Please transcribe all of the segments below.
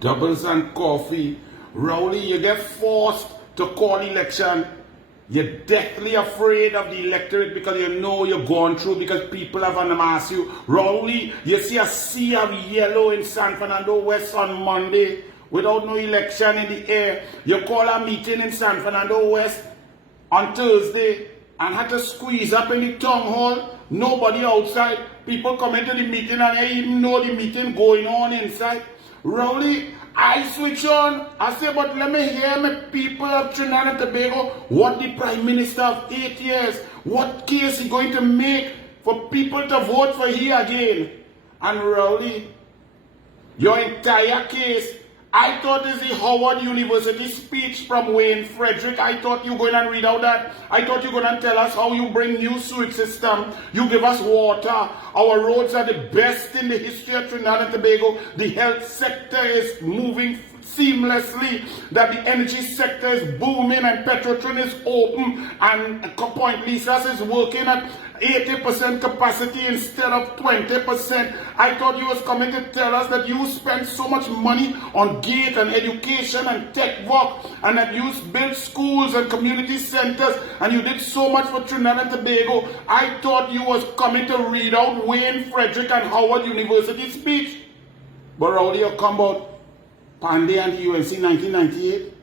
doubles and coffee. Rowley, you get forced to call election. You're deathly afraid of the electorate because you know you're going through because people have unmasked you. Rowley, you see a sea of yellow in San Fernando West on Monday without no election in the air. You call a meeting in San Fernando West on Thursday and had to squeeze up in the town hall. Nobody outside. People come into the meeting and they even know the meeting going on inside. Rowley, I switch on. I say, but let me hear my people of Trinidad and Tobago what the Prime Minister of 8 years, what case he going to make for people to vote for he again. And Rowley, your entire case, I thought it's the Howard University speech from Wayne Frederick. I thought you were going to read out that. I thought you were going to tell us how you bring new sewage system. You give us water. Our roads are the best in the history of Trinidad and Tobago. The health sector is moving seamlessly. That the energy sector is booming and Petrotron is open. And Point Lisas is working at 80% capacity instead of 20%. I thought you was coming to tell us that you spent so much money on gate and education and tech work and that you built schools and community centers and you did so much for Trinidad and Tobago. I thought you was coming to read out Wayne Frederick and Howard University speech. But Rowley, you come about PANDAY and the UNC 1998,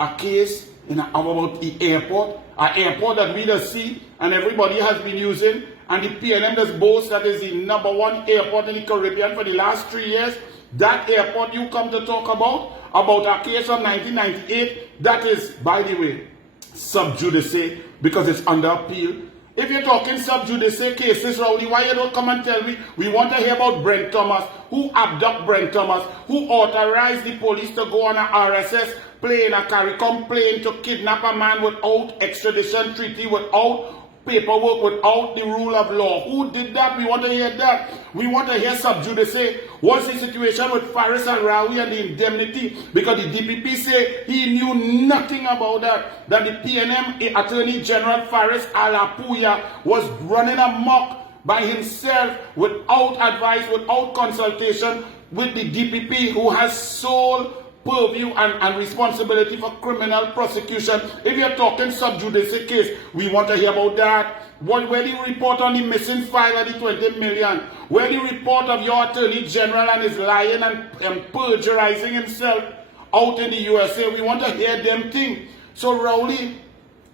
a case in about the airport, an airport that we just see and everybody has been using, and the PNM does boast that is the #1 airport in the Caribbean for the last 3 years. That airport you come to talk about a case from 1998, that is, by the way, sub judice because it's under appeal. If you're talking sub judice cases, Rowley, why you don't come and tell me? We want to hear about Brent Thomas. Who abducted Brent Thomas? Who authorized the police to go on a RSS plane, a CARICOM plane, to kidnap a man without extradition treaty, without paperwork, without the rule of law? Who did that? We want to hear that. We want to hear sub judice. What's the situation with Faris Al-Rawi and the indemnity? Because the DPP say he knew nothing about that. That the PNM Attorney General Faris Al-Apuya was running amok by himself without advice, without consultation with the DPP, who has sole purview and responsibility for criminal prosecution. If you're talking sub judice case, we want to hear about that. Where the report on the missing file of the 20 million? Where the report of your Attorney General and his lying and perjurizing himself out in the USA? We want to hear them things. So Rowley,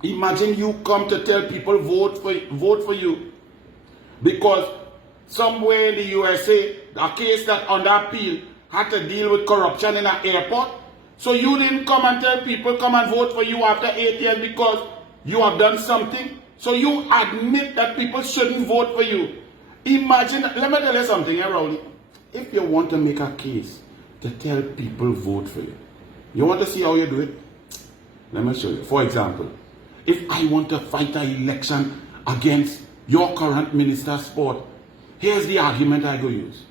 imagine you come to tell people vote for you because somewhere in the USA, a case that under appeal had to deal with corruption in an airport. So you didn't come and tell people come and vote for you after 8 years because you have done something. So you admit that people shouldn't vote for you. Imagine, let me tell you something, Rowley. If you want to make a case to tell people vote for you, you want to see how you do it? Let me show you. For example, if I want to fight an election against your current Minister of Sport, here's the argument I go use.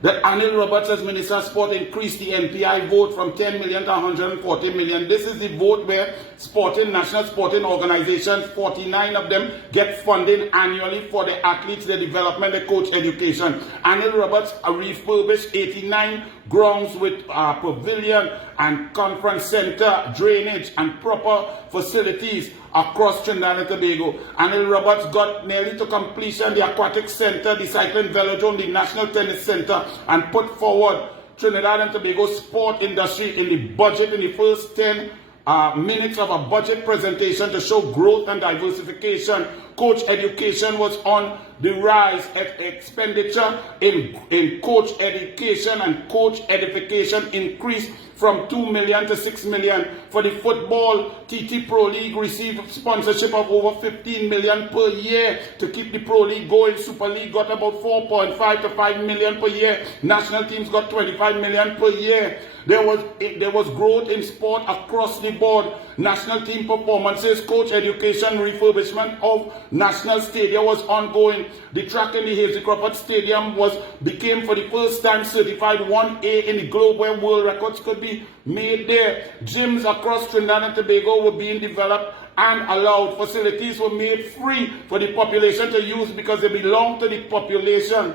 That Anil Roberts as Minister of Sport increased the NPI vote from 10 million to 140 million. This is the vote where national sporting organizations, 49 of them, get funding annually for the athletes, their development, their coach education. Anil Roberts refurbished 89 grounds with pavilion and conference center, drainage and proper facilities across Trinidad and Tobago. Anil Roberts got nearly to completion the aquatic center, the cycling velodrome, the national tennis center, and put forward Trinidad and Tobago sport industry in the budget in the first 10 minutes of a budget presentation to show growth and diversification. Coach education was on the rise. Expenditure in coach education and coach edification increased from 2 million to 6 million. For the football, TT Pro League received sponsorship of over 15 million per year to keep the Pro League going. Super League got about 4.5 to 5 million per year. National teams got 25 million per year. There was growth in sport across the board. National team performances, coach education, refurbishment of National Stadium was ongoing. The track in the Hazy Crawford Stadium became for the first time certified 1A in the globe, where world records could be made there. Gyms across Trinidad and Tobago were being developed and allowed. Facilities were made free for the population to use because they belong to the population.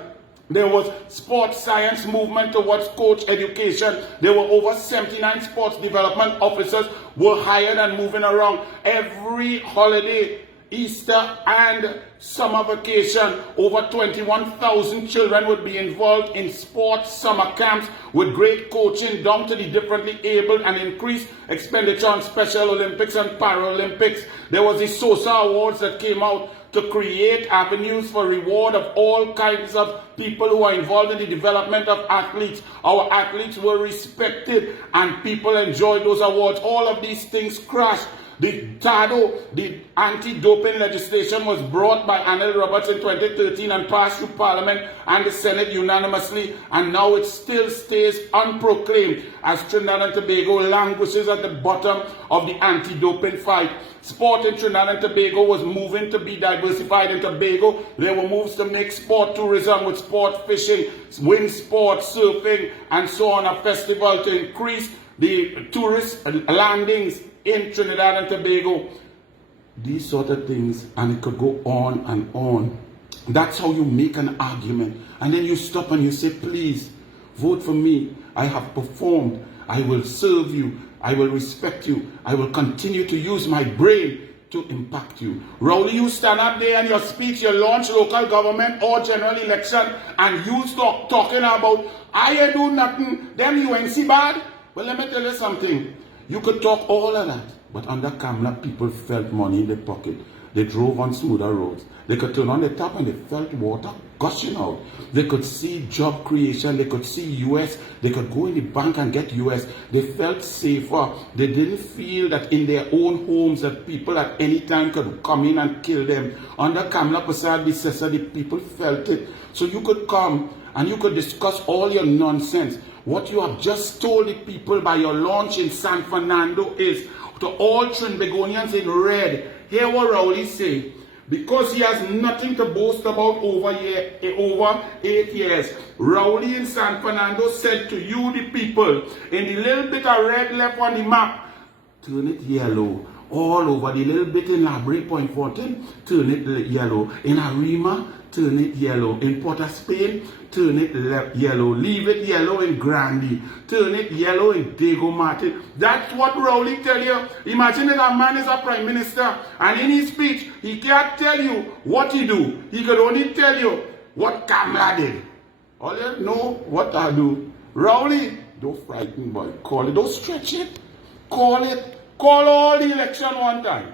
There was sports science movement towards coach education. There were over 79 sports development officers were hired and moving around. Every holiday, Easter and summer vacation, over 21,000 children would be involved in sports summer camps with great coaching down to the differently abled and increased expenditure on Special Olympics and Paralympics. There was the SOSA Awards that came out to create avenues for reward of all kinds of people who are involved in the development of athletes. Our athletes were respected and people enjoyed those awards. All of these things crashed. The TADO, the anti-doping legislation, was brought by Anil Roberts in 2013 and passed through Parliament and the Senate unanimously, and now it still stays unproclaimed as Trinidad and Tobago languishes at the bottom of the anti-doping fight. Sport in Trinidad and Tobago was moving to be diversified in Tobago. There were moves to make sport tourism with sport fishing, wind sport, surfing, and so on, a festival to increase the tourist landings in Trinidad and Tobago. These sort of things, and it could go on and on. That's how you make an argument. And then you stop and you say, please, vote for me. I have performed. I will serve you. I will respect you. I will continue to use my brain to impact you. ROWLEY, you stand up there and your speech, you launch local government or general election, and you start talking about, I ain't do nothing, them UNC bad. Well, let me tell you something. You could talk all of that, but under Kamla, people felt money in their pocket. They drove on smoother roads. They could turn on the tap and they felt water gushing out. They could see job creation. They could see US. They could go in the bank and get US. They felt safer. They didn't feel that in their own homes that people at any time could come in and kill them. Under Kamla Prasad Bisesa, the people felt it. So you could come and you could discuss all your nonsense. What you have just told the people by your launch in San Fernando is, to all Trinbagonians in red, hear what ROWLEY say. Because he has nothing to boast about over 8 years. ROWLEY in San Fernando said to you, the people, in the little bit of red left on the map, turn it yellow. All over the little bit in Labre Point Fountain, turn it yellow. In Arima, turn it yellow. In Port of Spain, turn it yellow. Leave it yellow in Grandy. Turn it yellow in Diego Martin. That's what ROWLEY tell you. Imagine that a man is a prime minister, and in his speech, he can't tell you what he do. He could only tell you what Kamla did. All you know what I do. ROWLEY, don't frighten boy. Call it. Don't stretch it. Call it. Call all the election one time.